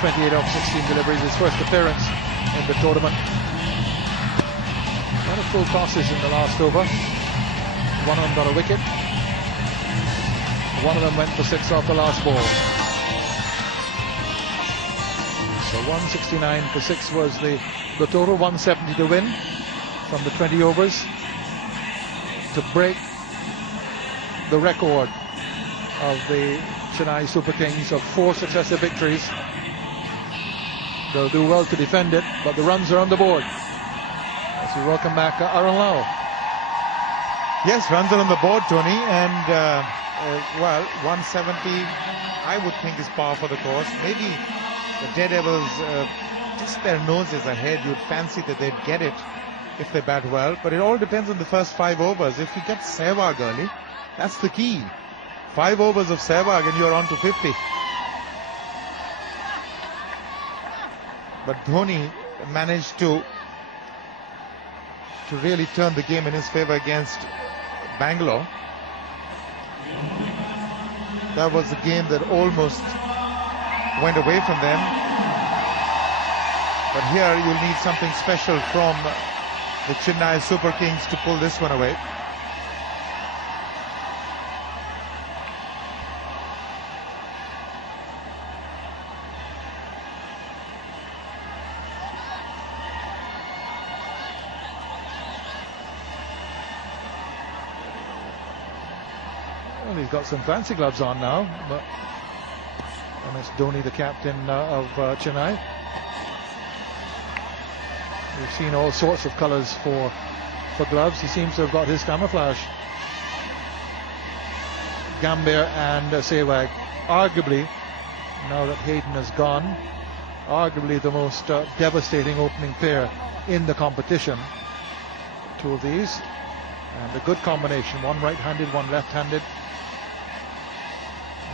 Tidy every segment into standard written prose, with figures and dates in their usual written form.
28 off 16 deliveries, his first appearance in the tournament. A lot of full tosses in the last over. One of them got a wicket. One of them went for 6 off the last ball. So 169 for 6 was the total, 170 to win from the 20 overs to break the record of the Chennai Super Kings of 4 successive victories. They'll do well to defend it, but the runs are on the board. As we welcome back Aaron Lau. Yes, runs are on the board, Tony, and well, 170 I would think is par for the course. Maybe the Daredevils, just their noses ahead, you'd fancy that they'd get it if they bat well, but it all depends on the first 5 overs. If you get Sehwag early, that's the key. 5 overs of Sehwag and you're on to 50. But Dhoni managed to really turn the game in his favor against Bangalore. That was a game that almost went away from them. But here you'll need something special from the Chennai Super Kings to pull this one away. Well, he's got some fancy gloves on now, but MS Dhoni, the captain of Chennai. We've seen all sorts of colours for gloves. He seems to have got his camouflage. Gambhir and Sehwag, arguably, now that Hayden has gone, arguably the most devastating opening pair in the competition. 2 of these, and a good combination, one right-handed, one left-handed,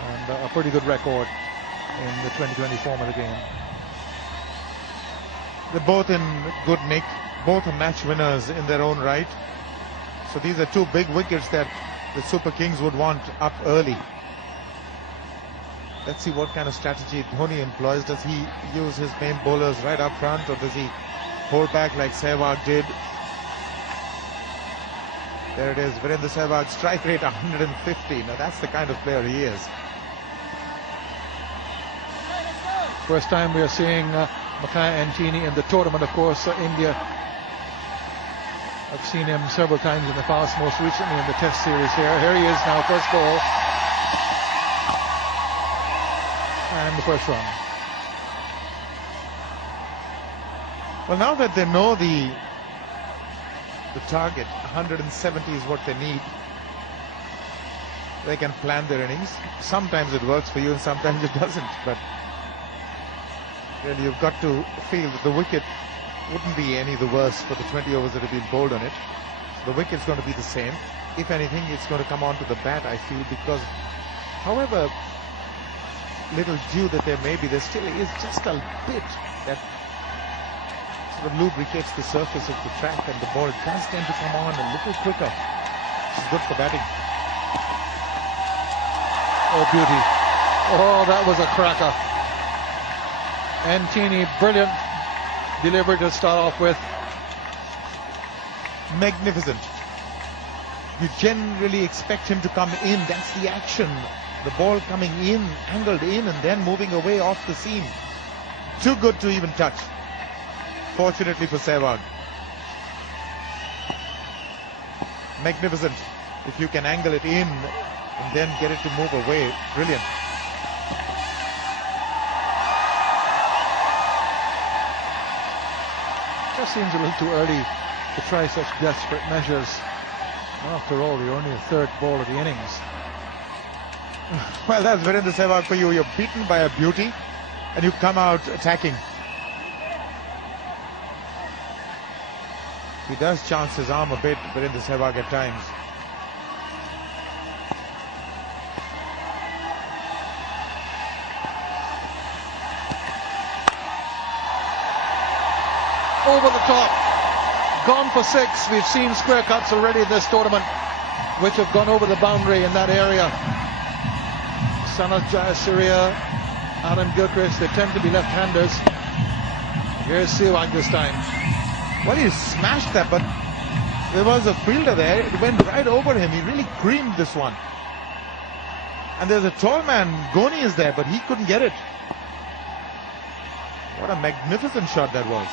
and a pretty good record in the 2020 format again. They're both in good nick, both are match winners in their own right. So these are 2 big wickets that the Super Kings would want up early. Let's see what kind of strategy Dhoni employs. Does he use his main bowlers right up front, or does he hold back like Sehwag did? There it is, Virendra Sehwag, strike rate 150. Now that's the kind of player he is. First time we are seeing Makhaya Antony in the tournament. Of course, India, I've seen him several times in the past, most recently in the Test series here. Here he is now, first ball. And the first run. Well, now that they know the target, 170 is what they need, they can plan their innings. Sometimes it works for you and sometimes it doesn't, but really you've got to feel that the wicket wouldn't be any the worse for the 20 overs that have been bowled on it. The wicket's going to be the same. If anything, it's going to come onto the bat, I feel, because however little dew that there may be, there still is just a bit that sort of lubricates the surface of the track, and the ball does tend to come on a little quicker. It's good for batting. Oh, beauty. Oh, that was a cracker. Antony, brilliant delivery to start off with. Magnificent. You generally expect him to come in. That's the action. The ball coming in, angled in, and then moving away off the seam. Too good to even touch. Fortunately for Sehwag. Magnificent. If you can angle it in and then get it to move away, brilliant. Just seems a little too early to try such desperate measures. After all, you're only the 3rd ball of the innings. Well, that's Virendra Sehwag for you. You're beaten by a beauty and you come out attacking. He does chance his arm a bit, Virendra Sehwag, at times. Over the top, gone for 6. We've seen square cuts already this tournament, which have gone over the boundary in that area. Sanath Jayasuriya Adam Gilchrist, they tend to be left-handers. Here's Sehwag this time. Well, he smashed that, but there was a fielder there. It went right over him. He really creamed this one. And there's a tall man, Goni is there, but he couldn't get it. What a magnificent shot that was.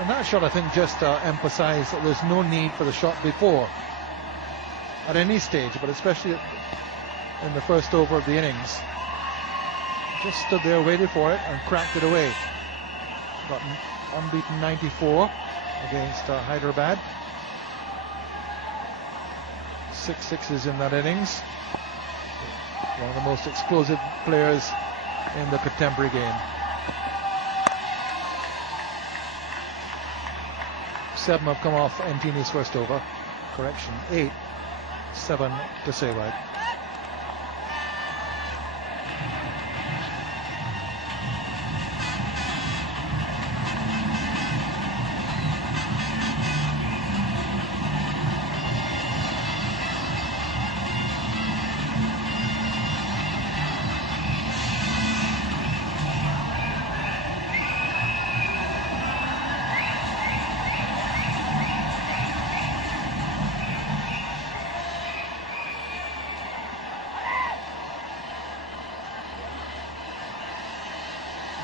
And that shot, I think, just emphasized that there's no need for the shot before at any stage, but especially in the first over of the innings. Just stood there, waited for it, and cracked it away. Got unbeaten 94 against Hyderabad. 6 sixes in that innings. One of the most explosive players in the contemporary game. 7 have come off Ntini's first over. Correction, 8. 7 to Sehwag.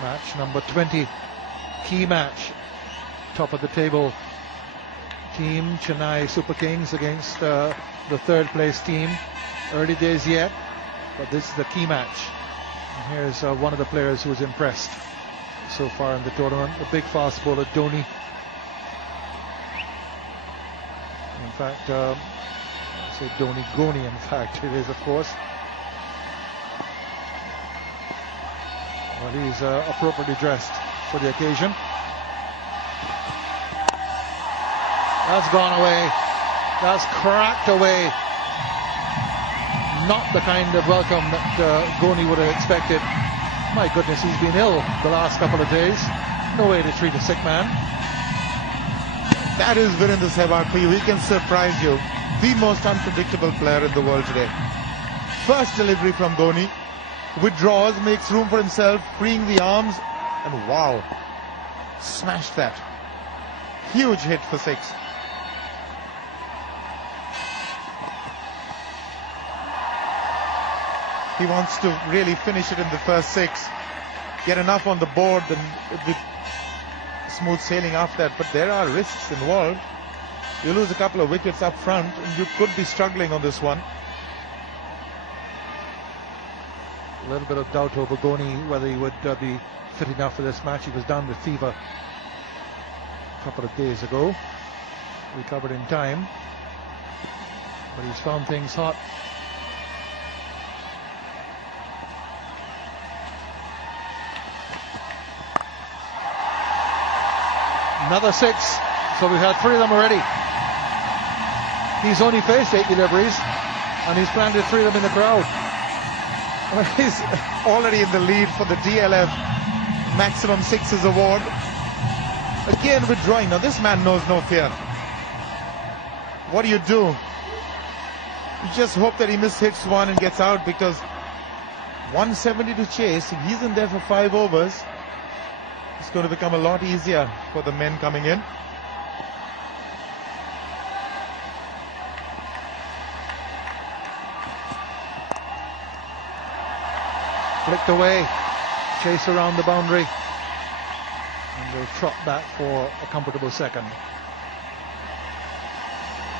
Match number 20, key match, top of the table team, Chennai Super Kings against the third place team. Early days yet, but this is the key match. And here's one of the players who's impressed so far in the tournament, the big fast bowler Dhoni. In fact, I say Dhoni Goni, in fact it is, of course. Well, he's appropriately dressed for the occasion. That's gone away. That's cracked away. Not the kind of welcome that Goni would have expected. My goodness, he's been ill the last couple of days. No way to treat a sick man. That is Virendra Sehwag for you. He can surprise you. The most unpredictable player in the world today. First delivery from Goni. Withdraws, makes room for himself, freeing the arms, and wow, smashed that. Huge hit for 6. He wants to really finish it in the first 6, get enough on the board, and it'll be smooth sailing after that. But there are risks involved. You lose a couple of wickets up front, and you could be struggling on this one. A little bit of doubt over Goni whether he would be fit enough for this match. He was down with fever a couple of days ago. Recovered in time, but he's found things hot. Another 6, so we've had 3 of them already. He's only faced 8 deliveries, and he's planted 3 of them in the crowd. He's already in the lead for the DLF Maximum Sixes Award. Again withdrawing. Now this man knows no fear. What do? You just hope that he mishits one and gets out, because 170 to chase. If he's in there for 5 overs, it's going to become a lot easier for the men coming in. Flicked away, chase around the boundary, and they'll trot back for a comfortable second.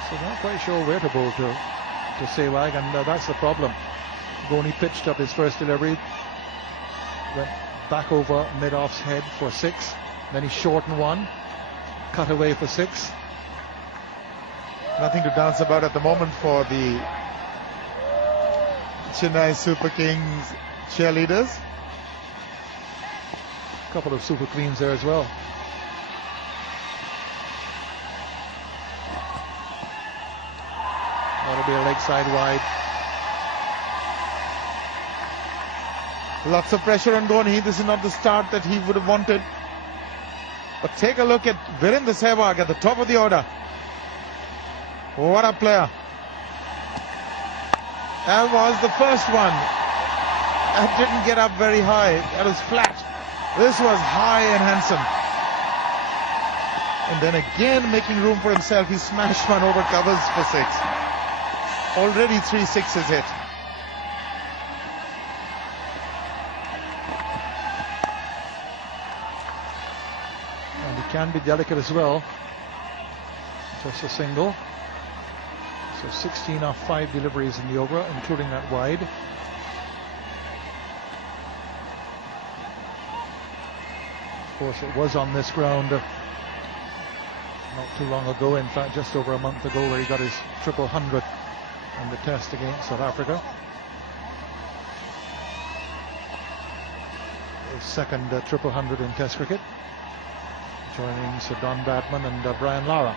So not quite sure where to bowl to Sehwag, and that's the problem. Goni pitched up his first delivery, went back over mid-off's head for 6, then he shortened one, cut away for 6. Nothing to dance about at the moment for the Chennai Super Kings cheerleaders. A couple of Super Queens there as well. That'll be a leg side wide. Lots of pressure on Goni. This is not the start that he would have wanted. But take a look at Virendra Sehwag at the top of the order. What a player. That was the first one. That didn't get up very high. That was flat. This was high and handsome. And then again making room for himself. He smashed one over covers for 6. Already 3 sixes hit. And he can be delicate as well. Just a single. So 16 off 5 deliveries in the over, including that wide. Of course, it was on this ground not too long ago, in fact just over a month ago, where he got his triple 100 in the test against South Africa. His second triple 100 in test cricket, joining Sir Don Badman and Brian Lara.